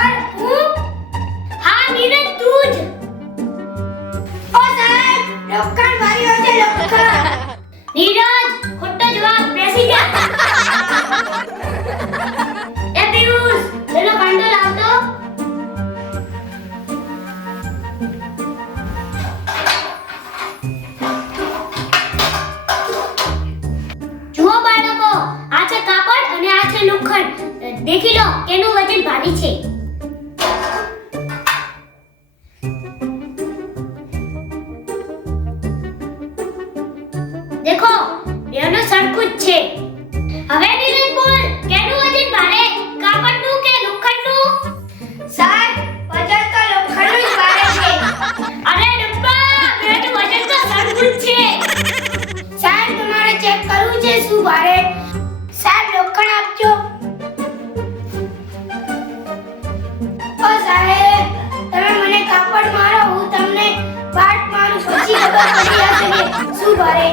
Sir હું? તું જ. ઓ કાપડ અને આ લોખંડ. દેખી લો, કેનું વજન ભારી છે. દેખો બેનો સરખું જ છે. હવે નીરજ બોલ કેનું વજન ભારે? કાપડનું કે લોખંડનું? સાહેબ વજન તો લોખંડનું જ ભારે છે. અરે ડબ્બા બેનું વજન તો સરખું જ છે. સાહેબ તમારે ચેક કરવું છે શું ભારે? સાહેબ લોખંડ આપજો. ઓ સાહેબ તમે મને કાપડ મારો હું તમને બાટ મારું પછી ખબર પડી જશે શું ભારે?